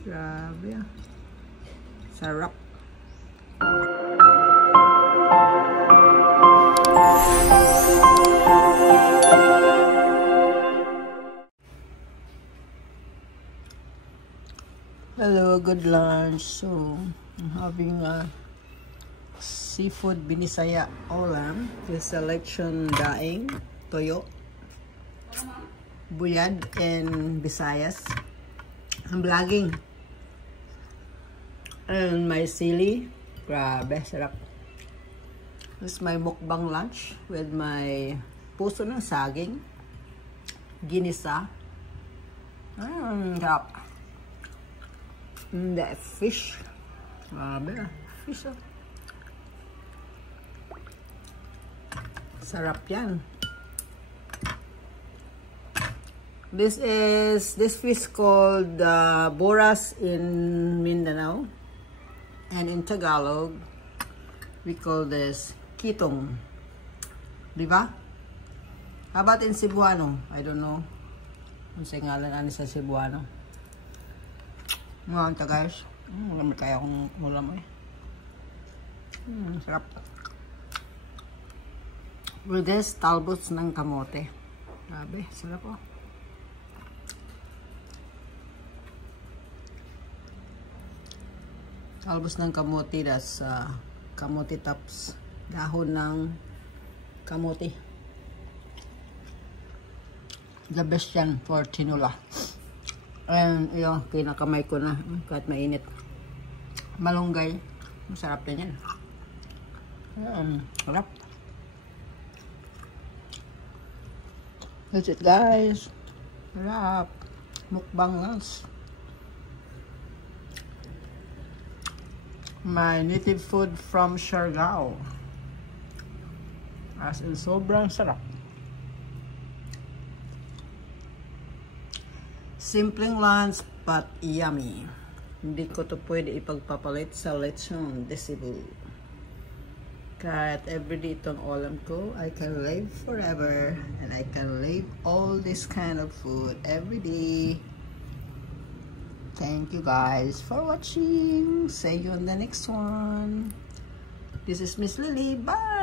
Grabe ah. Sarap. Hello, good lunch. So, I'm having a seafood binisaya ulam with selection daing, toyo, buyad, and Visayas. I'm vlogging. And my sili. Grabe, sarap. This is my mukbang lunch with my puso ng saging, ginisa. Sarap. The fish. Grabe, fish. Sarap yan. This fish called boras in Mindanao, and in Tagalog we call this kitong. Diba? How about in Cebuano? I don't know. Ang singalan ano sa Cebuano. Mga ito guys. Marami tayo akong ulam eh. Sarap. With this, talbots ng kamote. Grabe, sarap oh. Talbos ng kamote, that's kamote tops. Dahon ng kamote. The best yan for tinula. And yung kinakamay ko na kahit mainit. Malunggay. Masarap din yan. Sarap. That's it guys. Sarap. Mukbang lunch. My native food from Siargao. As in sobrang sarap. Simpleng lunch but yummy. Hindi ko to pwede ipagpapalit sa lechon de Cebu. Kahit everyday itong ulam ko, I can live forever and I can live all this kind of food every day. Thank you guys for watching. See you on the next one. This is Miss Lily. Bye!